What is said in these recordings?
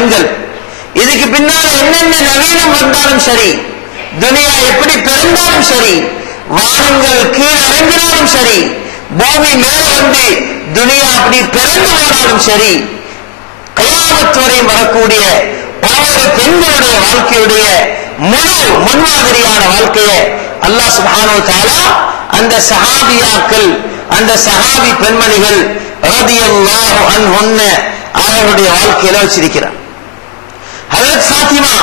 பெண்கள். இதுக்கு பின்னால என்னென்ன நவீனம் வந்தாலும் சரி, துனியா எப்படி பிறந்தாலும் சரி, வானங்கள் கீழே இறங்கினாலும் சரி, பூமி மேல வந்து துனியா அப்படி பிறந்து போனாலும் சரி, கியாமத் வரை வரக்கூடிய ஒவ்வொரு பெண்களுடைய வாழ்க்கையுடைய முழு முன்மாதிரியான வாழ்க்கையை அல்லாஹ் சுப்ஹானஹு வ தஆலா அந்த சஹாபியாக்கள், அந்த சஹாபி பெண்மணிகள் ரலியல்லாஹு அன்ஹுன்ன அவர்களுடைய வாழ்க்கையில வச்சிருக்கிறார். ஹஜ்ரத் ஃபாத்திமா,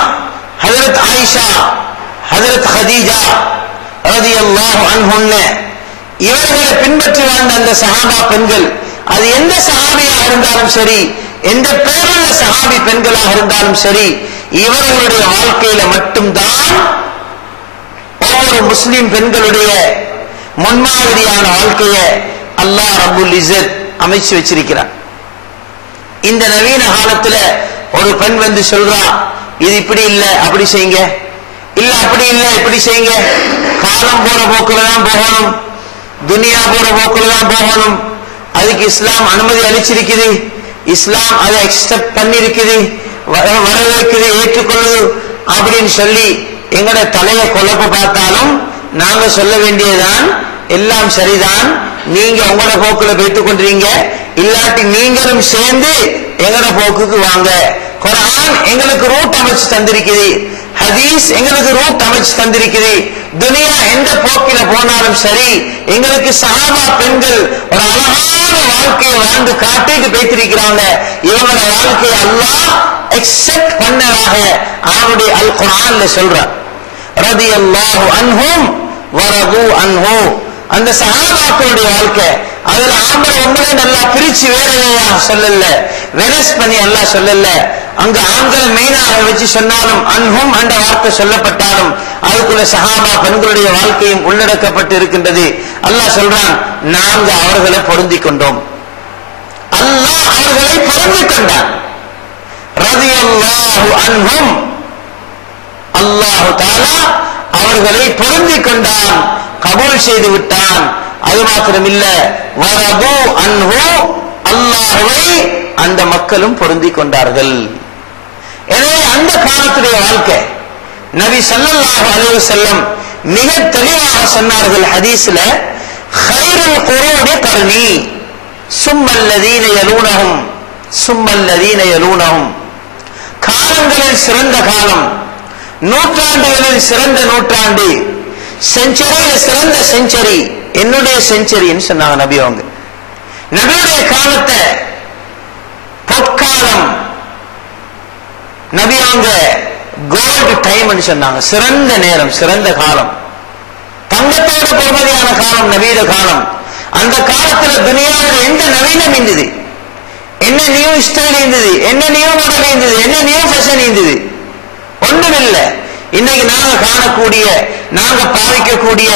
ஹஜ்ரத் ஆயிஷா, ஹஜ்ரத் ஹதீஜா ரலியல்லாஹு அன்ஹுன்ன இவர்களை பின்பற்றி வாழ்ந்த அந்த சஹாபா பெண்கள், அது எந்த சஹாபியாக இருந்தாலும் சரி, எந்த பேருள்ள சஹாபி பெண்களாக இருந்தாலும் சரி, இவர்களுடைய வாழ்க்கையில மட்டும்தான் ஒவ்வொரு முஸ்லிம் பெண்களுடைய முன்மாதிரியான வாழ்க்கையை அல்லாஹ் ரப்புல் இஸ்ஸத் அமைச்சு வச்சிருக்கிறார். இந்த நவீன காலத்துல ஒரு பெண் வந்து சொல்றா, இது இப்படி இல்ல அப்படி செய்யுங்க, இல்ல அப்படி இல்ல இப்படி செய்யுங்க, காலம் போற போக்குல தான் போகணும், துனியா போற போக்குல தான் போகணும், அதுக்கு இஸ்லாம் அனுமதி அளிச்சிருக்குது, இஸ்லாம் அதை அக்செப்ட் பண்ணிருக்குது, வரவேற்குது, ஏற்றுக்கொள்ளுது அப்படின்னு சொல்லி எங்கட தலைய குழப்ப பார்த்தாலும் நாங்க சொல்ல வேண்டியதுதான், எல்லாம் சரிதான், நீங்க உங்களோட போக்குல போய்த்துக் கொண்டீங்க, இல்லாட்டி நீங்களும் சேர்ந்து எங்கட போக்குக்கு வாங்க. குர்ஆன் எங்களுக்கு ரூட் அமைச்சு தந்திருக்குது, ஹதீஸ் எங்களுக்கு ரூட் அமைச்சு தந்திருக்குது. துனியா எந்த போக்கில போனாலும் சரி, எங்களுக்கு சஹாபா பெண்கள் ஒரு அழகான வாழ்க்கையை வாழ்ந்து காட்டிட்டு பேசிருக்கிறாங்க. இவங்களோட வாழ்க்கையை அல்லாஹ் அக்செப்ட் பண்ணதாக அவருடைய அல் குர்ஆன்ல சொல்றார். ரலியல்லாஹு அன்ஹும் வ ரது அன்ஹு. அந்த சஹாபாக்களுடைய வாழ்க்கை அதுல ஆம்பளை ஒன்பதை நல்லா பிரிச்சு வேற சொல்லல, வெனஸ் பண்ணி அல்லாஹ் சொல்லல. அங்க ஆண்களை மெயினாக வச்சு சொன்னாலும் அன்ஹும் என்ற வார்த்தை சொல்லப்பட்டாலும் அதுக்குள்ள சஹாபா பெண்களுடைய வாழ்க்கையும் உள்ளடக்கப்பட்டு இருக்கின்றது. அல்லாஹ் சொல்றான், நாங்க அவர்களை பொருந்திக் கொண்டோம், அல்லாஹ் அவர்களை பொருந்திக் கொண்டான். ரலியல்லாஹு அன்ஹும், அல்லாஹு தஆலா அவர்களை பொருந்திக் கொண்டான், கபூல் செய்து விட்டான். அது மாத்திரமில்ல, வரது அன்ஹு, அல்லாஹ்வை அந்த மக்களும் பொருந்திக் கொண்டார்கள். எனவே அந்த காலத்துடைய வாழ்க்கை நபி ஸல்லல்லாஹு அலைஹி வஸல்லம் மிக தெளிவாக சொன்னார்கள் ஹதீஸ்ல, கைருல் குரூனி கர்னி சும்மல்லதீன யலூனஹும் சும்மல்லதீன யலூனஹும். காலங்களில் சிறந்த காலம், நூற்றாண்டுகளில் சிறந்த நூற்றாண்டு, செஞ்சுரியில் சிறந்த செஞ்சுரி என்னுடைய செஞ்சுரின்னு சொன்னாங்க நபி. அவங்க நபியுடைய காலத்தை பொற்காலம், நபி அவங்க கோல்டு டைம் சொன்னாங்க, சிறந்த நேரம், சிறந்த காலம், தங்கத்தோட பெருமதியான காலம் நபியுடைய காலம். அந்த காலத்துல துனியாவில் எந்த நவீனம் இருந்தது, என்ன நியூ ஸ்டைல் இருந்தது, என்ன நியூ மாடல் இருந்தது, என்ன நியூ ஃபேஷன் இருந்தது, ஒன்றுமில்லை. இன்னைக்கு நாங்க காணக்கூடிய, நாங்க பாவிக்கக்கூடிய,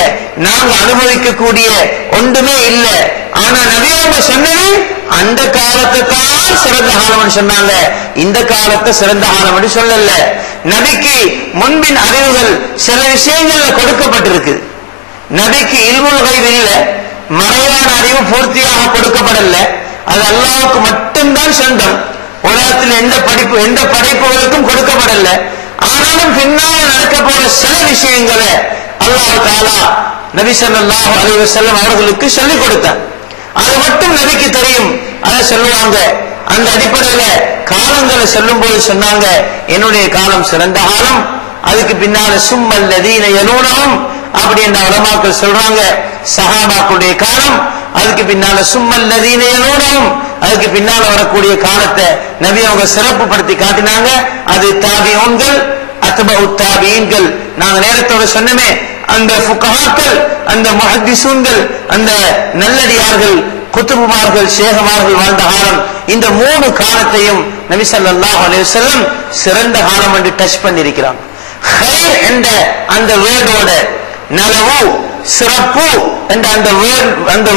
நாங்க அனுபவிக்கக்கூடிய ஒன்றுமே இல்லை. ஆனா நபி அவங்க சொன்னது அந்த காலத்தை தான் சிறந்த காலம் சொன்னாங்க, இந்த காலத்தை சிறந்த காலம் சொல்லல. நபிக்கு முன்பின் அறிவுகள் சில விஷயங்கள்ல கொடுக்கப்பட்டிருக்கு. நபிக்கு இல்முல் கைப் இல்ல, மறைவான அறிவு பூர்த்தியாக கொடுக்கப்படல, அது அல்லாஹ்வுக்கு மட்டும்தான் சொந்தம். உலகத்தில் எந்த படைப்புகளுக்கும் கொடுக்கப்படல. ஆனாலும் பின்னால் நடக்க போற சில விஷயங்களை அல்லாஹ் தஆலா நபி ஸல்லல்லாஹு அலைஹி வஸல்லம் அவர்களுக்கு சொல்லிக் கொடுத்தார். அது மட்டும் நபிக்கு தெரியும், அதை சொல்லுவாங்க. அந்த அடிப்படையில காலங்களை சொல்லும் போது சொன்னாங்க, என்னுடைய காலம் சிறந்த காலம், அதுக்கு பின்னால சும்மல்லதீன யலூனஹும் அப்படி என்ற உலமாக்கள் சொல்றாங்க, சஹாபாக்களுடைய காலம், அதுக்கு பின்னால சும்மல்லதீன யலூனஹும் அதுக்கு பின்னால வரக்கூடிய காலத்தை நபி அவங்க சிறப்பு படுத்தி காட்டினாங்க. அது தாபிஊன்கள், அத்பஉ தாபிஈன்கள். நாங்க நேரத்தோட சொன்னமே, அந்த ஃபுகஹாக்கள், அந்த முஹத்திஸூன்கள், அந்த நல்லடியார்கள், குத்துபுமார்கள், ஷேகமார்கள் வாழ்ந்த காலம், இந்த மூணு காலத்தையும் நபி ஸல்லல்லாஹு அலைஹி வஸல்லம் சிறந்த காலம் என்று டச் பண்ணியிருக்கிறாங்க. கைர் என்ற அந்த வேர்டோட, நலவு சிறப்பு என்ற அந்த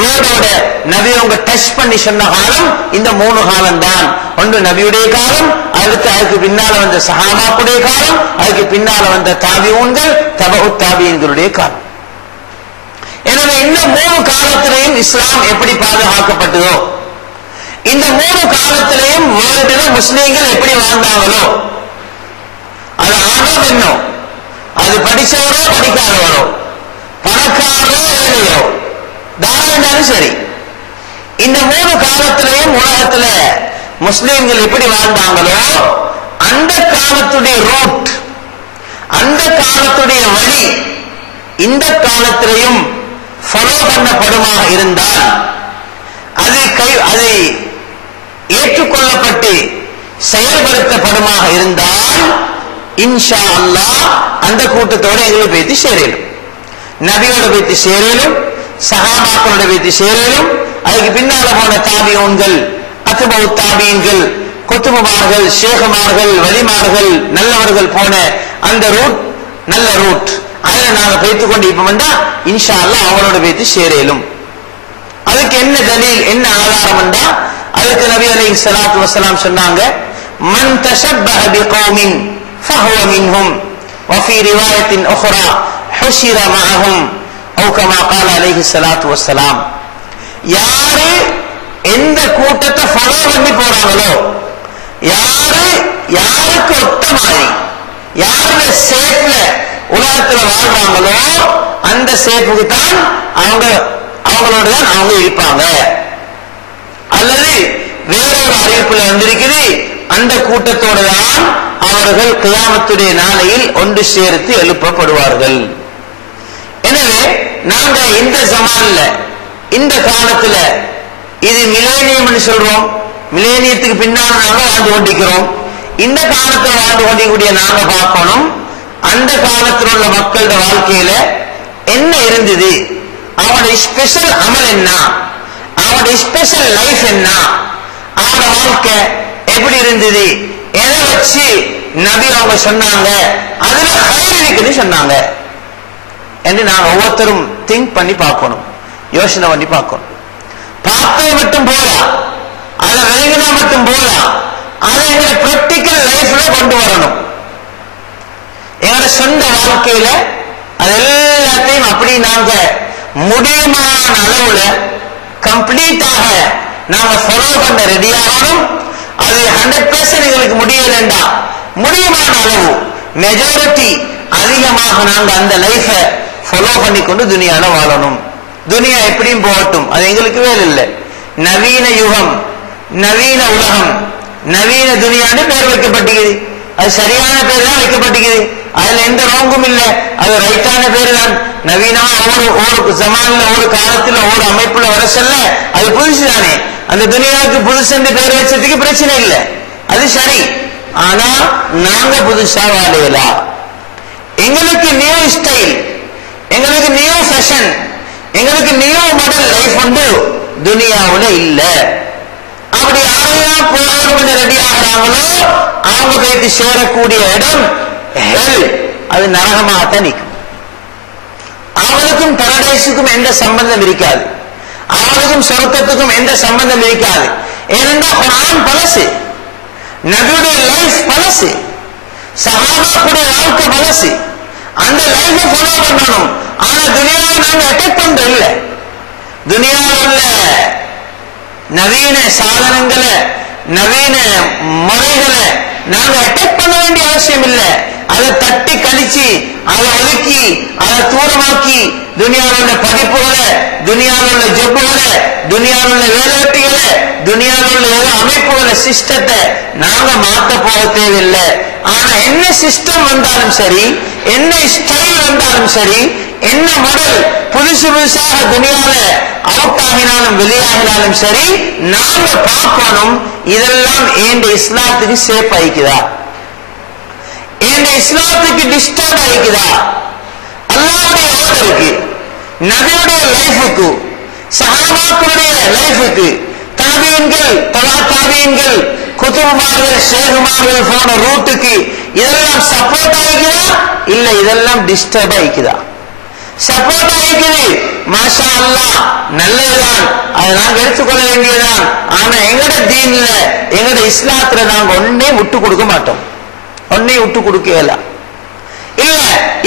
வேர்டோட நபி அவங்க டச் பண்ணி சொன்ன காலம் இந்த மூணு காலம் தான். ஒன்று நபியுடைய காலம், அதுக்கு பின்னால வந்த சஹாபாக்குடைய காலம், அதுக்கு பின்னால வந்த தாபிஊன்கள், தபஉ தாபிஈன்களுடைய காலம். எனவே இந்த மூணு காலத்திலையும் இஸ்லாம் எப்படி பாதுகாக்கப்பட்டதோ, இந்த 3 காலத்திலையும் வேர்ல்டுல முஸ்லீம்கள் எப்படி வாழ்ந்தாங்களோ, அது ஆணோ பெண்ணோ, அது படிச்சவரோ படிக்காதவரோ, பணக்காரோ ஏழையோ, தாராளம் சரி, இந்த 3 காலத்திலையும் உலகத்துல முஸ்லீம்கள் எப்படி வாழ்ந்தாங்களோ அந்த காலத்துடைய ரூட், அந்த காலத்துடைய வழி இந்த காலத்திலையும் ஃபாலோ பண்ணப்படுமாக இருந்தால், அது ஏற்றுக்கொள்ளப்பட்டு செயல்படுத்தப்படுமாக இருந்தால் இன்ஷா அல்லாஹ் அந்த கூட்டத்தோட எங்களை போய்த்து சேரலும், நபியோட போய்த்து சேரலும், சஹாபாக்களோட போய்த்து சேரலும், அதுக்கு பின்னால போன தாபியூன்கள், அத்பவு தாபீன்கள், குத்துபுமார்கள், ஷேகுமார்கள், வலிமார்கள், நல்லவர்கள் போன அந்த ரூட் நல்ல ரூட். அதில் நாங்கள் போய்த்து கொண்டு இப்ப வந்தா இன்ஷா அல்லாஹ் அவங்களோட போய்த்து சேரலும். அதுக்கு என்ன தலீல், என்ன ஆதாரம் வந்தா, அதுக்கு நபி அலைஹிஸ்ஸலாத்து வஸ்ஸலாம் சொன்னாங்க, மன் தஷப்பஹ பிகௌமின் ஃபஹுவ மின்ஹும் வஃபீ ரிவாயத்தின் உக்ரா ஹுஷிர மஅஹும் அவ் கமா قال அலைஹிஸ்ஸலாத்து வஸ்ஸலாம். யாரு எந்த கூட்டத்தை ஃபாலோ பண்ணி போறாங்களோ, யாருக்கு ஒத்த மாதிரி, யாருடைய சேஃப்ல உலகத்துல வாழ்றாங்களோ அந்த சேஃபுக்கு தான் அவங்களோட தான் அவங்க இருப்பாங்க. அல்லது வேறொரு அறிவிப்புல வந்திருக்குது, அந்த கூட்டத்தோடு தான் அவர்கள் கியாமத்துடைய நாளையில் ஒன்று சேர்த்து எழுப்பப்படுவார்கள். எனவே நாங்க இந்த ஜமான்ல, இந்த காலத்துல, இது மிலேனியம் சொல்றோம், மிலேனியத்துக்கு பின்னால் நாங்க வாழ்ந்து கொண்டிருக்கிறோம். இந்த காலத்தில் வாழ்ந்து கொண்டிருக்கூடிய நாங்க பார்க்கணும், அந்த காலத்தில் உள்ள மக்களோட வாழ்க்கையில என்ன இருந்தது, அவனுடைய ஸ்பெஷல் அமல் என்ன, அவனுடைய ஸ்பெஷல் லைஃப் என்ன, அவனோட வாழ்க்கை எப்படி இருந்தது, எதை வச்சு நபி அவங்க சொன்னாங்க, அதுல ஹைர் இருக்குன்னு சொன்னாங்க என்று நாங்க ஒவ்வொருத்தரும் திங்க் பண்ணி பார்க்கணும், யோசனை பண்ணி பார்க்கணும். பார்த்தது மட்டும் போலாம், அதை விளங்கினா மட்டும் போலாம், அதை எங்களை பிராக்டிக்கல் லைஃப்ல கொண்டு வரணும். எங்களோட சொந்த வாழ்க்கையில அது எல்லாத்தையும் அப்படி நாங்க முடியுமான அளவுல கம்ப்ளீட்டாக நாங்க ஃபாலோ பண்ண ரெடி ஆகணும். அது 100% எங்களுக்கு முடியலண்டா முடியுமான அளவு மெஜாரிட்டி அதிகமாக நாங்க அந்த லைஃபை ஃபாலோ பண்ணி கொண்டு துனியால வாழணும். துனியா எப்படியும் போகட்டும், அது எங்களுக்கு வேலை இல்லை. நவீன யுகம், நவீன உலகம், நவீன துனியான்னு பேர் வைக்கப்பட்டிருக்குது. அது சரியான பேர் தான் வைக்கப்பட்டிருக்குது, அதுல எந்த ரோங்கும் இல்லை, அது ரைட்டான பேர் தான். நவீனமா ஒரு ஜமான்ல, ஒரு காலத்துல, ஒரு அமைப்புல வர சொல்ல அது புதுசு தானே. அந்த துனியாவுக்கு புதுசு பேர் வச்சதுக்கு பிரச்சனை இல்லை, அது சரி. ஆனா நாங்க புதுசா வாழையலாம். எங்களுக்கு நியூ ஸ்டைல், எங்களுக்கு நியூ ஃபேஷன், எங்களுக்கு நியூ மாடல் லைஃப் வந்து துனியாவுல இல்ல. அப்படி யாரெல்லாம் போராடும் ரெடி ஆகிறாங்களோ அவங்க போயிட்டு சேரக்கூடிய இடம் ஹெல், அது நரகமாகத்தான் நிற்கும். அவனுக்கும் பரடைஸுக்கும் எந்த சம்பந்தம் இருக்காது, அவனுக்கும் சொர்க்கத்துக்கும் எந்த சம்பந்தம் இருக்காது. ஏனென்றால் குர்ஆன் பழசு, நபியுடைய லைஃப் பழசு, சஹாபாவுடைய வாழ்க்கை பழசு. அந்த லைஃபை ஃபாலோ பண்ணணும். ஆனா துனியாவை நாங்க அட்டாக் பண்றோம் இல்ல. துனியாவில் உள்ள நவீன சாதனங்களை, நவீன முறைகளை நாங்க அட்டாக் பண்ண வேண்டிய அவசியம் இல்லை. அதை தட்டி கழிச்சு, அதை ஒதுக்கி, அதை தூரமாக்கி, துனியாவில் உள்ள படிப்புகளை, துனியாவில் உள்ள ஜப்புகளை, துனியாவில் உள்ள வேலைவெட்டிகளை, துனியாவில் உள்ள ஏதோ அமைப்புகளை, சிஸ்டத்தை நாங்க மாற்ற போக தேவையில்லை. ஆனா என்ன சிஸ்டம் வந்தாலும் சரி, என்ன ஸ்டைல் வந்தாலும் சரி, என்ன மாடல் புதுசு புதுசாக துனியால அவுட் ஆகினாலும் வெளியாகினாலும் சரி, நாங்க பார்க்கணும் இதெல்லாம் ஏண்ட இஸ்லாத்துக்கு சேஃப் ஆயிக்குதா, ஏண்ட இஸ்லாத்துக்கு டிஸ்டர்ப் ஆயிக்குதா, அல்லாஹ்வுடைய ஆர்டருக்கு, நபியுடைய லைஃபுக்கு, சஹாபாக்களுடைய லைஃபுக்கு, தாபீன்கள், தபா தாபீன்கள், குதுபுமார்கள், ஷேகுமார்கள் போன ரூட்டுக்கு இதெல்லாம் சப்போர்ட் ஆயிக்குதா, இல்ல இதெல்லாம் டிஸ்டர்ப் ஆயிக்குதா? சப்போர்ட் ஆயிக்குது, மாஷா அல்லாஹ், நல்லதுதான், அதை நாங்க எடுத்துக்கொள்ள வேண்டியதுதான். ஆனா எங்கட தீன்ல, எங்கட இஸ்லாத்துல நாங்க ஒன்னே விட்டு கொடுக்க மாட்டோம், ஒன்னே விட்டு கொடுக்கல. இல்ல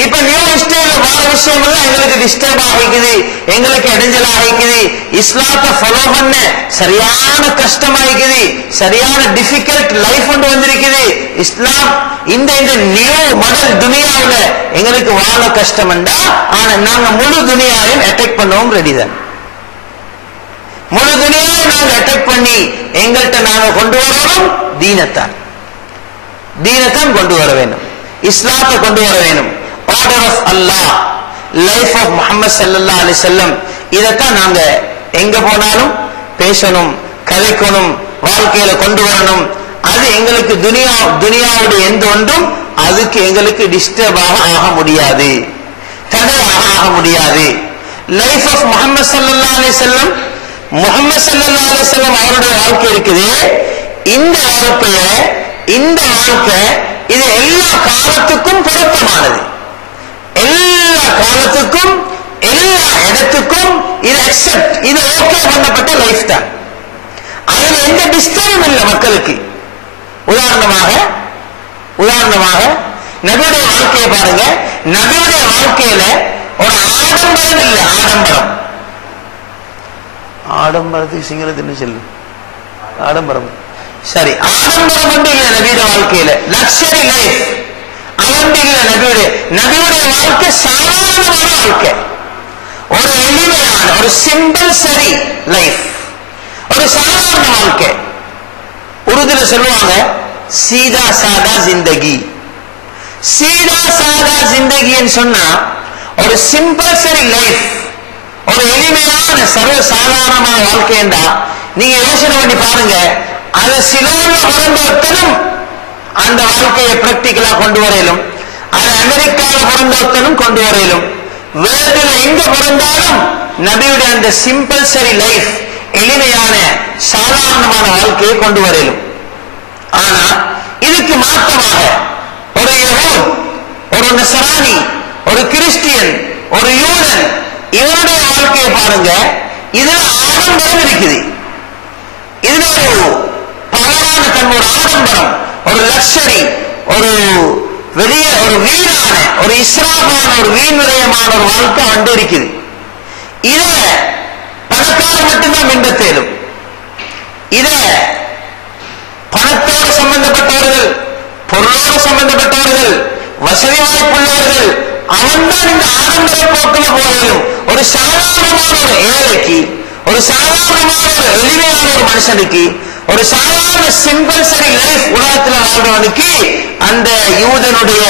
இப்ப நியூ ஸ்டைல் வார விஷயம் எல்லாம் எங்களுக்கு டிஸ்டர்ப் ஆகிக்குது, எங்களுக்கு இடைஞ்சல் ஆகிக்குது, இஸ்லாத்தை ஃபாலோ பண்ண சரியான கஷ்டமாயிக்குது, சரியான டிஃபிகல்ட் லைஃப் ஒன்று வந்திருக்குது. இஸ்லாம் இந்த நியூ மாடல் துனியாவுல எங்களுக்கு வாழ கஷ்டம் என்றா, ஆனா நாங்க முழு துனியாவையும் அட்டாக் பண்ணவும் ரெடி தான். முழு துனியாவை நாங்க அட்டாக் பண்ணி எங்கள்கிட்ட நாங்க கொண்டு வரணும் தீனத்தான். தீனத்தான் கொண்டு வர வேண்டும், இஸ்லாத்தை கொண்டு வர வேண்டும். Order of Allah, life of Muhammad ஸல்லல்லாஹு அலைஹி வஸல்லம், இதைத்தான் நாங்க எங்க போனாலும் பேசணும், கதைக்கணும், வாழ்க்கையில கொண்டு வரணும். அது எங்களுக்கு துனியாவுடைய எந்த ஒன்றும் அதுக்கு எங்களுக்கு டிஸ்டர்பாக ஆக முடியாது, தடையாக ஆக முடியாது. லைஃப் ஆஃப் முஹம்மது ஸல்லல்லாஹு அலைஹி வஸல்லம், முஹம்மது ஸல்லல்லாஹு அலைஹி வஸல்லம் அவருடைய வாழ்க்கை இருக்குது. இந்த வாழ்க்கை இது எல்லா காலத்துக்கும் பொருத்தமானது, எல்லா காலத்துக்கும் எல்லா இடத்துக்கும் இது அக்செப்ட், இது ஓகே பண்ணப்பட்ட லைஃப் தான். அதுல எந்த டிஸ்டர்பும் இல்லை மக்களுக்கு. உதாரணமாக நபியுடைய வாழ்க்கையை பாருங்க. நபியுடைய வாழ்க்கையில ஒரு ஆடம்பரம் இல்லை. ஆடம்பரத்துக்கு சிங்களத்தில் சொல்லு, ஆடம்பரம் சரி, ஆடம்பரம் ஒன்று இல்லை நபியுடைய வாழ்க்கையில. லக்ஸரி லைஃப் அவன் இல்லை நபியுடைய வாழ்க்கை சாதாரணமான வாழ்க்கை, ஒரு எளிமையான ஒரு சிம்பிள் சரி லைஃப், ஒரு சாதாரண வாழ்க்கை. உருதுல சொல்லுவாங்க சீதா சாதா ஜிந்தகி. சீதா சாதா ஜிந்தகின்னு சொன்னா ஒரு சிம்பிள் சரி லைஃப், ஒரு எளிமையான சர்வ சாதாரணமான வாழ்க்கைண்டா நீங்க யோசனை பண்ணி பாருங்க. அதை சிலோன்ல பிறந்தவர்களும் அந்த வாழ்க்கையை பிராக்டிகலா கொண்டு வரையிலும், அது அமெரிக்காவில் பிறந்தவர்களும் கொண்டு வரையிலும், வேர்ல்டுல எங்க பிறந்தாலும் நபியுடைய அந்த சிம்பிள் சரி லைஃப், எளிமையான சாதாரணமான வாழ்க்கையை கொண்டு வரையிலும். ஆனா இதுக்கு மாற்றமாக ஒரு யஹூத், ஒரு நசரானி, ஒரு கிறிஸ்டியன், ஒரு யூதன், இவருடைய வாழ்க்கையை பாருங்க. இதுல ஆடம்பரம் இருக்குது, இதுல ஒரு பலரான தன்னுடைய ஆடம்பரம், ஒரு லக்ஸரி, ஒரு வெளிய ஒரு வீணான ஒரு இஸ்ராஃபான ஒரு வீண் விரயமான ஒரு வாழ்க்கை வந்து இருக்குது. இத பணக்காரர் மட்டும்தான் மின்பத்தேலும். இத பணத்தோடு சம்பந்தப்பட்டவர்கள், பொருளோடு சம்பந்தப்பட்டவர்கள், வசதி வாய்ப்புள்ளவர்கள், அவன்தான் இந்த ஆடம்பர போக்கில போவதும். ஒரு சாதாரணமான ஒரு ஏழைக்கு, ஒரு சாதாரணமான ஒரு எளிமையான ஒரு மனுஷனுக்கு, ஒரு சாதாரண சிம்பிள் சரி லைஃப் உலகத்தில் வாழ்றவனுக்கு அந்த யூதனுடைய,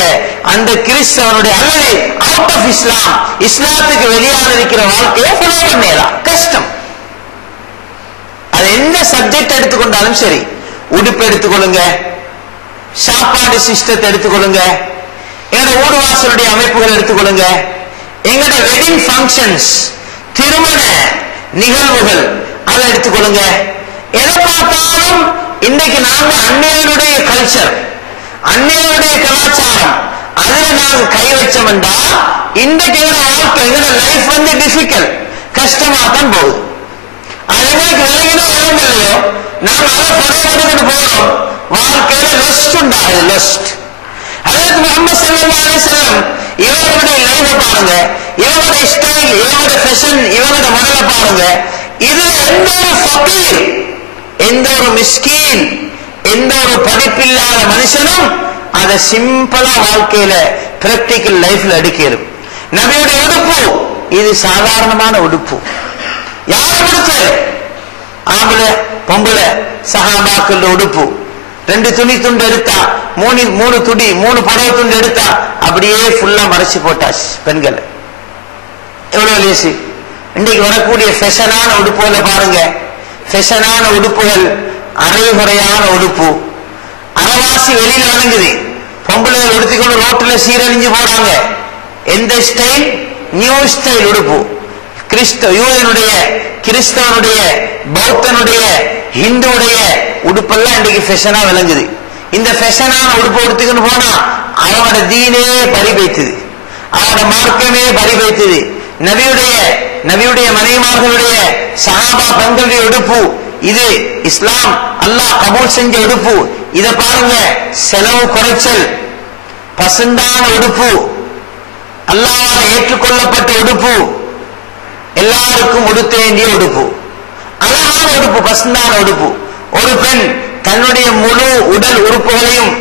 அந்த கிறிஸ்தவனுடைய அல்லது அவுட் ஆஃப் இஸ்லாம், இஸ்லாத்துக்கு வெளியாக இருக்கிற வாழ்க்கையை ஃபாலோ பண்ணலாம், கஷ்டம். அது எந்த சப்ஜெக்ட் எடுத்துக்கொண்டாலும் சரி, உடுப்பு எடுத்துக்கொள்ளுங்க, சாப்பாடு சிஸ்டத்தை எடுத்துக்கொள்ளுங்க, எங்களோட ஊடு வாசலுடைய அமைப்புகள் எடுத்துக்கொள்ளுங்க, எங்களோட வெட்டிங் ஃபங்க்ஷன்ஸ், திருமண நிகழ்வுகள் அதை எடுத்துக்கொள்ளுங்க. எதை பார்த்தாலும் இன்னைக்கு நாங்க அன்னையருடைய கல்ச்சர், அன்னையருடைய கலாச்சாரம், அதுல நாங்க கை வச்சோம்டா இன்றைக்கு வாழ்க்கை, எங்களோட லைஃப் வந்து டிஃபிகல்ட், கஷ்டமா தான் போகுது. அது எங்களுக்கு விலகினோ இல்லையோ நாங்க அதை படுத்துக்கிட்டு போறோம். வாழ்க்கையில லஸ்ட் உண்டாகுது, லஸ்ட். அதற்கு முஹம்மது ஸல்லல்லாஹு அலைஹி வஸல்லம் இவருடைய லைஃபை பாருங்க, இவருடைய ஸ்டைல், இவருடைய ஃபேஷன், இவருடைய மடலை பாருங்க. இதுல எந்த ஒரு ஃபகீர், எந்த ஒரு மிஸ்கீன், எந்த ஒரு படிப்பில்லாத மனுஷனும் அதை சிம்பிளா வாழ்க்கையில பிராக்டிகல் லைஃப்ல அடிக்கணும். நபியுடைய உடுப்பு இது சாதாரணமான உடுப்பு. யார் உடுத்தது? ஆம்பளை பொம்பளை சஹாபாக்கள் உடுப்பு. 2 துணி துண்டு எடுத்தா, 3 துணி 3 புடவை துண்டு எடுத்தா அப்படியே ஃபுல்லா மறைச்சு போட்டாச்சு பெண்கள். எவ்வளவு லேசி. இன்றைக்கு வரக்கூடிய ஃபேஷனான உடுப்புகளை பாருங்க. ஃபேஷனான உடுப்புகள், அரைகுறையான உடுப்பு, அரைவாசி வெளியில வழங்குது. பொம்பளைகள் உடுத்திக்கொண்டு ரோட்டில் சீரழிஞ்சு போறாங்க. எந்த ஸ்டைல்? நியூ ஸ்டைல் உடுப்பு. யூதனுடைய, கிறிஸ்தவனுடைய, பௌத்தனுடைய, ஹிந்துடைய உடுப்பெல்லாம் இன்றைக்கு ஃபேஷனா விளங்குது. இந்த ஃபேஷனான உடுப்பு உடுத்திக்கொண்டு போனா அவனோட தீனே பறிபைத்தது, அவனோட மார்க்கமே பறிபைத்தது. நபியுடைய மனைவிமார்களுடைய சஹாபா பெண்களுடைய உடுப்பு இது இஸ்லாம் அல்லாஹ் கபூல் செஞ்ச உடுப்பு. இத பாருங்க, செலவு குறைச்சல், பசுந்தான உடுப்பு, அல்லாஹ்வால் ஏற்றுக்கொள்ளப்பட்ட உடுப்பு, எல்லாருக்கும் உடுத்த வேண்டிய உடுப்பு, அழகான உடுப்பு, பசுந்தான உடுப்பு. ஒரு பெண் தன்னுடைய முழு உடல் உறுப்புகளையும்